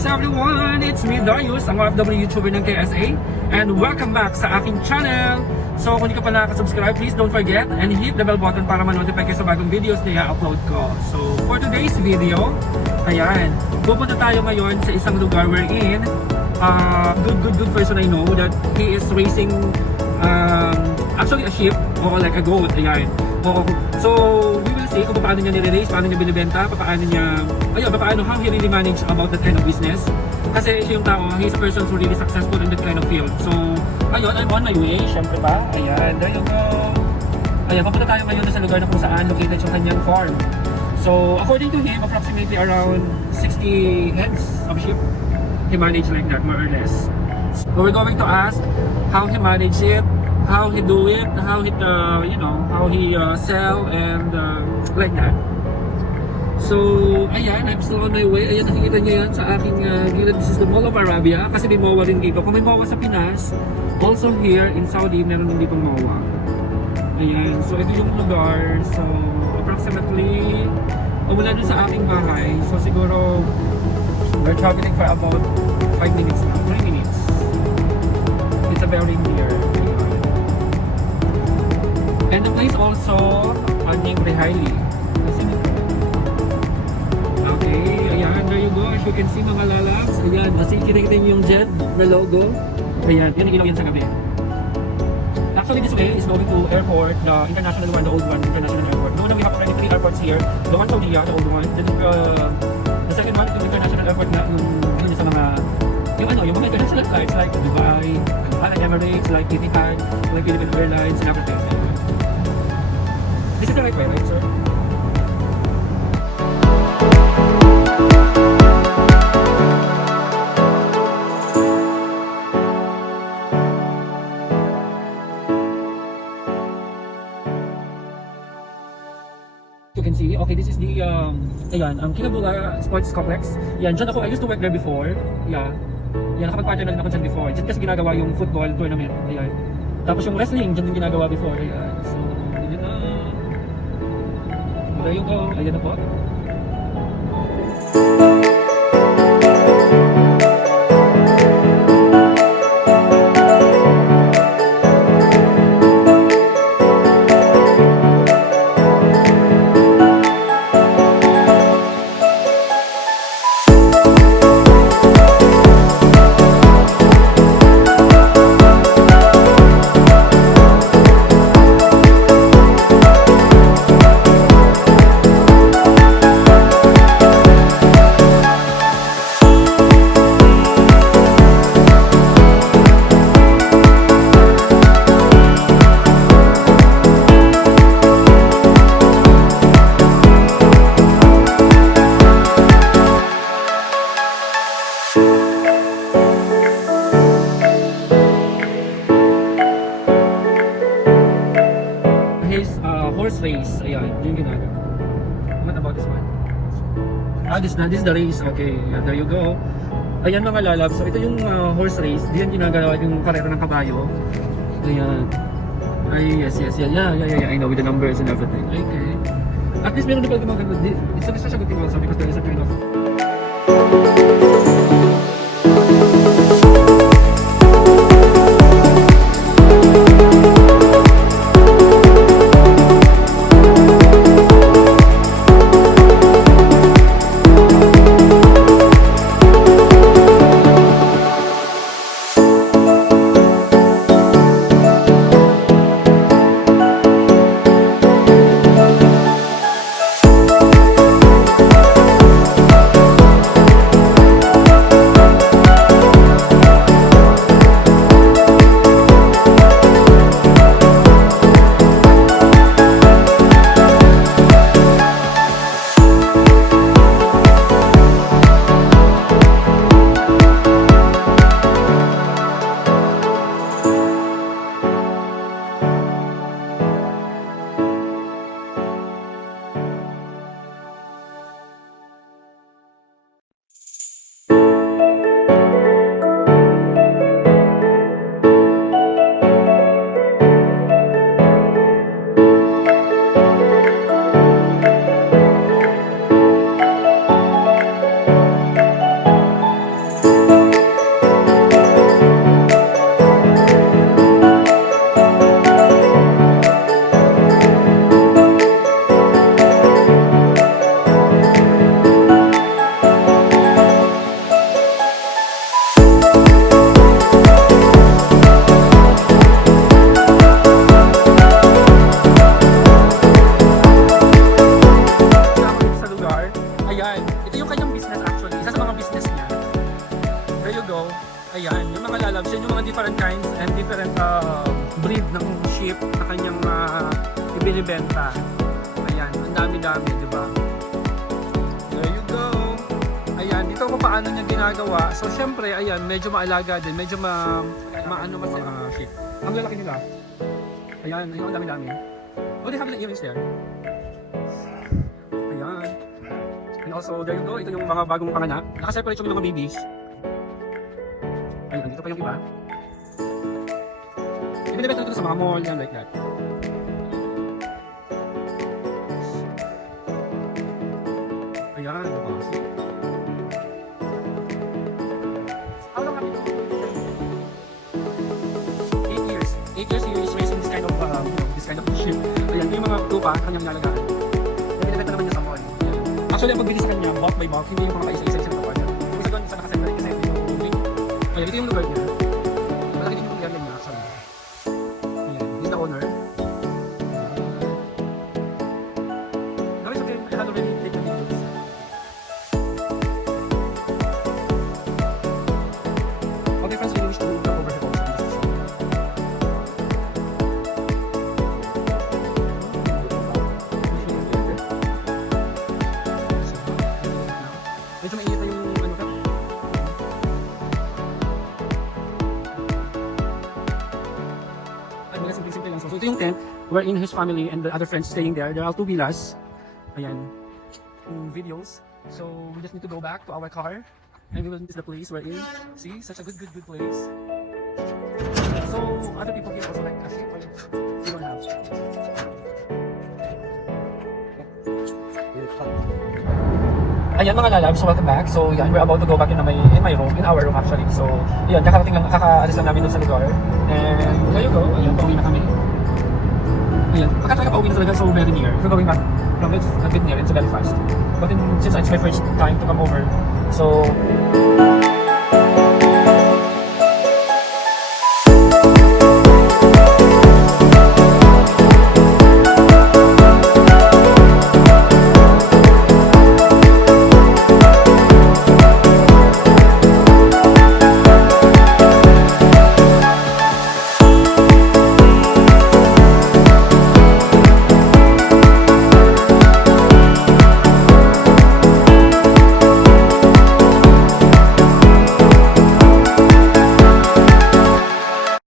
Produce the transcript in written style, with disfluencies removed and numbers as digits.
Greetings everyone! It's me Darius, ang OFW YouTuber ng KSA, and welcome back sa aking channel! So kung hindi ka pa nakaka-subscribe, please don't forget and hit the bell button para ma-notify kayo sa bagong videos na i-upload ko. So for today's video, ayan, pupunta tayo ngayon sa isang lugar wherein good person I know that he is raising actually a sheep or like a goat, ayan. So we will see kung paano niya nire-raise, paano niya binibenta, paano how he really manage about that kind of business. Kasi siya yung tao, he's a person who really successful in that kind of field. So ayun, I'm on my way, syempre ba? Ayan, there you go. Ayan, papunta tayo ngayon sa lugar na kung saan located yung kanyang farm. So according to him, approximately around 60 heads of sheep he managed like that, more or less. So we're going to ask how he managed it, how he do it, how he how he sell and like that. So ayan, I'm still on my way. Ayan, nakikita niyo yan sa aking gilid. This is the Mall of Arabia kasi may MOA rin dito. Kung may MOA sa Pinas, also here in Saudi meron din ditong MOA. Ayan, so ito yung lugar. So approximately mula dun sa aking bahay, so siguro we're traveling for about 5 minutes now, 3 minutes. It's a very near. And the place also named Rehaili. Okay, ayan, there you go. As you can see mga Laloves, ayan, kasi kita niyo yung jet na logo. Ayan, yun ang ilaw yan sa gabi. Actually, this way is going to airport, the international one, the old one, international airport. No, we have already 3 airports here. The one Saudi, the old one. Then the second one, the international airport na yun sa mga yung mga international flights like Dubai, like Emirates, like Etihad, like Philippine Airlines, and everything. This is the right way, right, sir? You can see, okay, this is the ayan, ang Kinabuga Sports Complex. Yan, dyan ako, I used to work there before. Yeah. Yan, nakapag-partner na rin ako dyan before. Dyan kasi ginagawa yung football tournament. Ayan. Tapos yung wrestling, dyan din ginagawa before. Ayan. So, yun na. There you go. Ayan na po. Horse race, ayan, yung ginagawa. What about this one? This is the race, okay, yeah, there you go. Ayan mga Laloves, so ito yung horse race, diyan ginagawa yung karera ng kabayo. Ayan. Ay, yes, yeah, I know with the numbers and everything. Okay. At least meron na pala gumagano. It's a sasagutin ko also because there is a kind of binibenta. Ayan, ang dami-dami, di ba? There you go. Ayan, dito ko paano niya ginagawa. So, syempre, ayan, medyo maalaga din. Medyo maano mas shape. Ang lalaki nila. Ayan, ayun, ang dami-dami. Oh, they have the earrings there. Ayan. And also, there you go. Ito yung mga bagong panganak. Nakaseparate yung mga babies. Ayun, dito pa yung iba. Ibinibenta ito sa mga mall, yan, like that. Ayan, see? How long have you been doing this? 8 years. 8 years he is raising this kind of sheep. Ayan, yung mga tupa, kanyang nalagaan. Ibinibenta naman niya sa mall. Actually, ang pagbili sa kanya, bulk by bulk, hindi yung mga kaisa-isa sa kapal. Kasi doon sa nakaseparate kasi ito yung moving. Ayan, ito yung lugar niya. Malaki din yung area niya, actually. Ayan, he's the owner. No, it's okay. I had already taken the videos. Okay, friends, we wish to talk over here also. Medyo mainit na yung ano ka. Ay, mga simple-simple lang. So ito yung tent wherein his family and the other friends staying there. There are 2 villas. Ayan. Videos. So we just need to go back to our car and we will miss the place we're in. See, such a good place. So other people here also like a sheep, but we don't have. Ayan mga lalabs, welcome back. So yan, we're about to go back in my room, in our room actually. So yun, kakaalis lang namin dun sa lugar. And there you go, ayan, pauwi na kami. Ayan, pagka pauwi na talaga, so very near. If we're going back from it's a bit near, it's very fast. But since it's my first time to come over, so